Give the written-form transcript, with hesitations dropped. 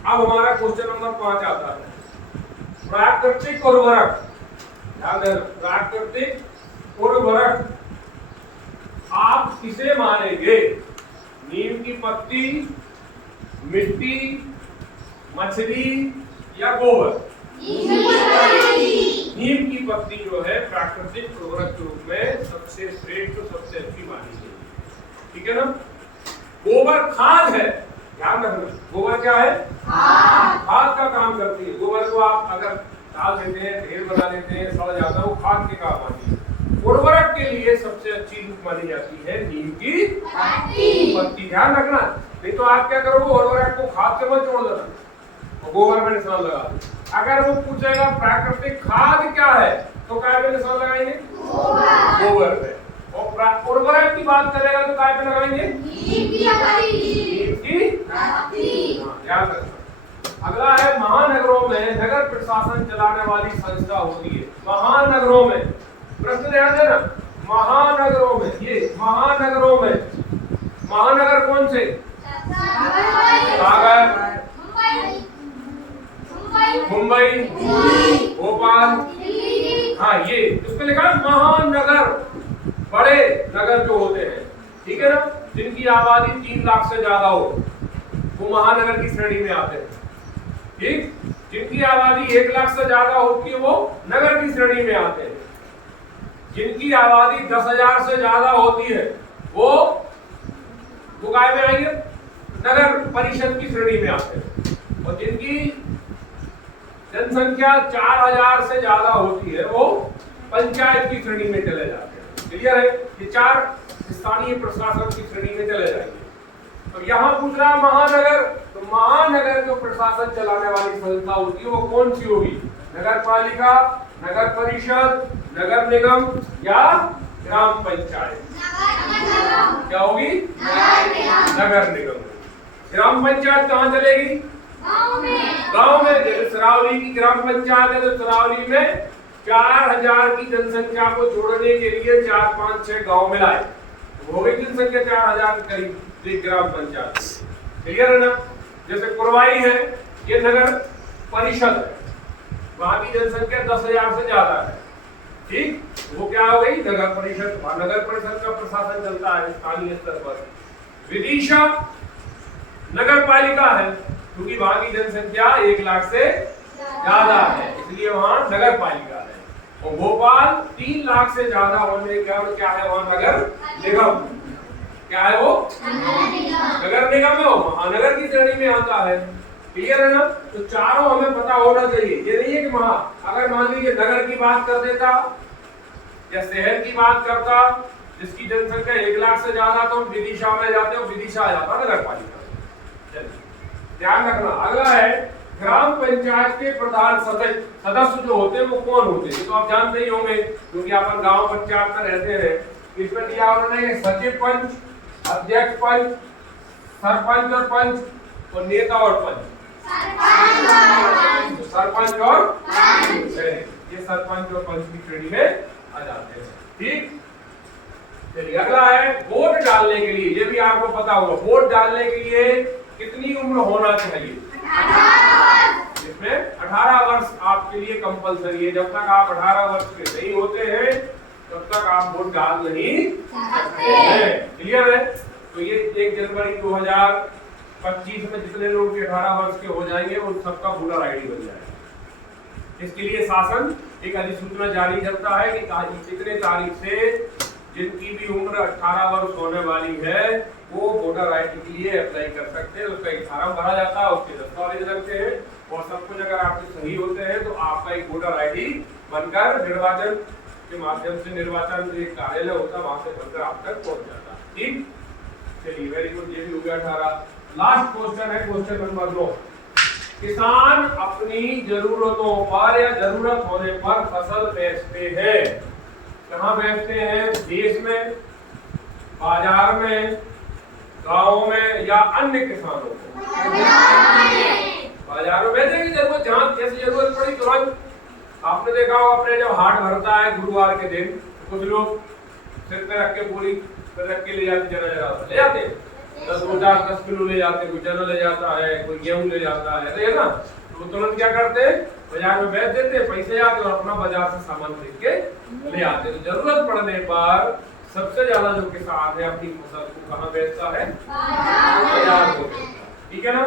अब हमारा question number 5 आता है, प्राकृतिक उर्वरक। ध्यान देना, प्राकृतिक उर्वरक आप किसे मानेंगे? नीम की पत्ती, मिट्टी, मछली या गोबर? नीम की पत्ती जो है प्राकृतिक उर्वरक के रूप में सबसे श्रेष्ठ, सबसे अच्छी मानी गई है, ठीक है ना। गोबर खाद है, ध्यान रखना, गोबर क्या है? खाद का काम करती है। गोबर को आप अगर डाल देते हैं, ढेर बना देते हैं, सड़ जाता है, वो खाद के काम आती है। उर्वरक के लिए सबसे अच्छी रूप मानी जाती है नीम की पत्ती। ध्यान रखना, नहीं तो आप क्या करोगे, उर्वरक को खाद से मत जोड़ देना और गोबर में निशान लगा दो। अगर वो पूछेगा प्राकृतिक खाद क्या है, तो काय पे निशान लगाएंगे? गोबर पे। और उर्वरक की बात करेगा तो काय पे लगाएंगे? नीम की पत्ती। ध्यान रखना। अगला है, महानगरों में नगर प्रशासन चलाने वाली संस्था होती है। महानगरों में, प्रश्न ध्यान देना, महानगरों में, ये महानगरों में, महानगर कौन से? सागर, मुंबई, भोपाल, हाँ ये इसमें लिखा है महानगर, बड़े नगर जो होते हैं, ठीक है ना, जिनकी आबादी 3 लाख से ज्यादा हो, वो महानगर की श्रेणी में आते हैं। ठीक, जिनकी आबादी 1 लाख से ज्यादा होती है वो नगर की श्रेणी में आते हैं। जिनकी आबादी 10,000 से ज्यादा होती है वो काय में आएंगे? नगर परिषद की श्रेणी में आते हैं। और जिनकी जनसंख्या 4,000 से ज्यादा होती है वो पंचायत की श्रेणी में चले जाते हैं। क्लियर है? ये 4 स्थानीय प्रशासन की श्रेणी में चले जाएंगे। तो यहाँ पूछ रहा महानगर, तो महानगर जो प्रशासन चलाने वाली संस्था होती है वो कौन सी होगी? नगर पालिका, नगर परिषद, नगर निगम या ग्राम पंचायत? क्या होगी? नगर निगम। ग्राम पंचायत कहाँ चलेगी? गांव में। जैसे सरावली की ग्राम पंचायत है तो सरावली में 4,000 की जनसंख्या को जोड़ने के लिए 4, 5, 6 गांव मिलाए, हो गई जनसंख्या 4,000 के करीब ग्राम पंचायत। क्लियर है ना? जैसे कुरवाई है, ये नगर परिषद है, वहां की जनसंख्या 10,000 से ज्यादा है, ठीक, वो क्या हो गई? नगर परिषद। नगर परिषद का प्रशासन चलता है स्थानीय स्तर पर। विदिशा नगर पालिका है, क्योंकि वहां की जनसंख्या 1 लाख से ज्यादा है, इसलिए वहां नगर पालिका है। और भोपाल 3 लाख से ज्यादा होने के कारण क्या है वहां? नगर निगम। क्या है वो? नगर निगम है, वो महानगर की श्रेणी में आता है। क्लियर है ना? तो चारों हमें पता होना चाहिए। ये नहीं है कि अगर मान लीजिए नगर की बात कर देता या शहर की बात करता जिसकी जनसंख्या 1 लाख से ज्यादा, तो विदिशा में जाते हो, विदिशा आ जाता नगर पालिका। ध्यान रखना। अगला है, ग्राम पंचायत के प्रधान सदस्य जो होते हैं वो कौन होते हैं? तो आप जानते ही होंगे क्योंकि अपन गांव पंचायत में रहते हैं। इसमें दिया उन्होंने सचिव पंच, अध्यक्ष पंच, सरपंच और पंच, और नेता और पंच। सरपंच और पंच, ये सरपंच और पंच की श्रेणी में आ जाते हैं। ठीक, चलिए अगला है, वोट डालने के लिए, ये भी आपको पता होगा, वोट डालने के लिए कितनी उम्र होना चाहिए? 18। इसमें 18 वर्ष आपके लिए कंपलसरी है। जब तक आप 18 वर्ष के नहीं होते हैं तब तक आप वोट डाल नहीं सकते हैं। क्लियर है? तो ये 1 जनवरी 2025 में जितने लोग 18 वर्ष के हो जाएंगे उन सबका वोटर आईडी बन जाएगा। इसके लिए शासन एक अधिसूचना जारी करता है कि कितने तारीख से जिनकी भी उम्र 18 वर्ष होने वाली है वो वोटर आईडी के लिए अप्लाई कर सकते हैं। उसका एक फॉर्म भरा जाता है, उसके दस्तावेज लगते हैं और सब कुछ अगर आपके सही होते हैं तो आपका एक वोटर आईडी बनकर निर्वाचन के माध्यम से, निर्वाचन एक कार्यालय होता है वहां से बनकर आप तक पहुंच जाता है। ठीक, चलिए वेरी गुड, ये भी हो गया 18। लास्ट क्वेश्चन है, क्वेश्चन नंबर 9। किसान अपनी जरूरतों पर या जरूरत होने पर फसल बेचते हैं। कहाँ बेचते हैं? देश में, बाजार में, गाँव में या अन्य किसानों को? बाजारों में बेचने की जरूरत, जहाँ जैसी जरूरत पड़ी तुरंत। आपने देखा होगा अपने जब हाट भरता है गुरुवार के दिन, कुछ लोग सिर पे रख के पूरी रख के ले जाते, जरा ले जाते 10 किलो ले जाते, कोई चना ले जाता है, कोई गेहूं ले जाता है, तो ये ना, तो तुरंत क्या करते हैं, बाजार में बेच देते, पैसे आते और अपना बाजार से सामान खरीद के ले आते। तो जरूरत पड़ने पर सबसे ज्यादा जो किसान है अपनी फसल को कहाँ बेचता है, बाजार को। ठीक है ना।